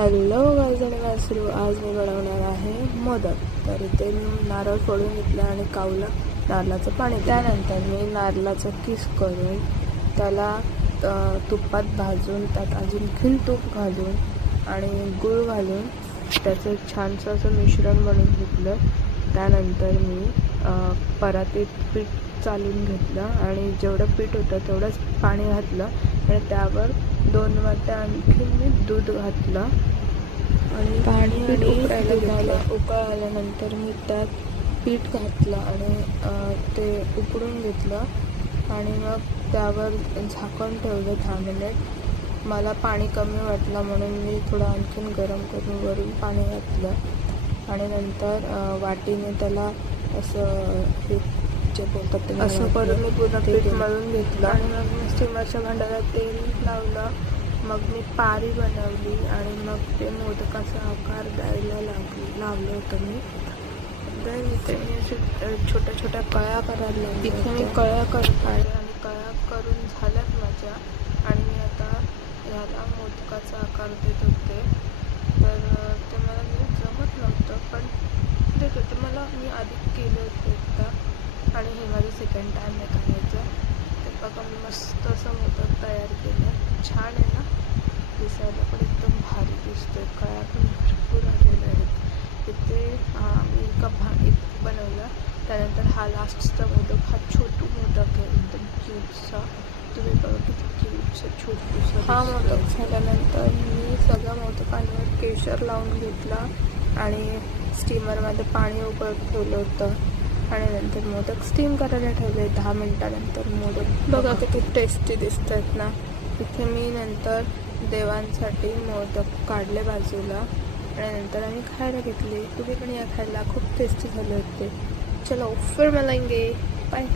Hello guys आणि वासरू, आज मी बनवणार आहे मोदक। तर इथे मी नारळ फोडून घेतला आणि कावला नारळाचं पाणी। त्यानंतर मी नारळाचा किस करून त्याला तुपात भाजून त्यात अजून तूप घालून आणि गूळ घालून त्याचं छानसं असं मिश्रण बनवून घेतलं। त्यानंतर मी परातीत पीठ चालून घेतलं आणि जेवढं पीठ होतं तेवढंच पाणी घातलं आणि त्यावर 2 वाट्या आणखी मी दूध घातलं आणि पाणी आणि उकळ आल्यानंतर मी त्यात पीठ घातलं आणि ते उकडून घेतलं आणि मग त्यावर झाकण ठेवलं 10 मिनिट। मला पाणी कमी वाटलं म्हणून मी थोडं आणखीन गरम करून वरून पाणी घातलं आणि नंतर वाटीने त्याला असं हे जे बोलतात ते असं करून मी पूर्ण पीठ मळून घेतलं आणि मग मी स्टीमरच्या भांड्याला तेल लावलं। मग मी पारी बनवली आणि मग ते मोदकाचा आकार द्यायला लावलं होतं मी। तर इथे मी अशा छोट्या छोट्या कळ्या करायला लागल्या। इथे मी कळ्या करत आहे आणि कळ्या करून झाल्यात माझ्या आणि मी आता याला मोदकाचा आकार देत होते। तर ते मला नीट जमत नव्हतं पण देत होते। मी आधी केलं होतं एकदा आणि हे माझं सेकंड टाईम आहे करायचं। ते बघा मी मस्त असं मोदक तयार केलं। छान आहे ना, दिसायला पण एकदम भारी दिसतोय। कळ्या पण भरपूर आलेल्या आहेत। इथे मी एक बनवला। त्यानंतर हा लास्टचा मोदक, हा छोटू मोदक आहे एकदम क्यूटचा। तुम्ही बघा किती क्यूटचा छोटूसा। हा मोदक झाल्यानंतर मी सगळ्या मोदकांवर केशर लावून घेतला आणि स्टीमरमध्ये पाणी उकळत ठेवलं होतं आणि नंतर मोदक स्टीम करायला ठेवले। 10 मिनिटानंतर मोदक बघा किती टेस्टी दिसत आहेत ना। इथे मी नंतर देवांसाठी मोदक काढले बाजूला आणि नंतर आम्ही खायला घेतले। तुम्ही पण या खायला, खूप टेस्टी झाले होते। चलो फिर मिलेंगे, बाय।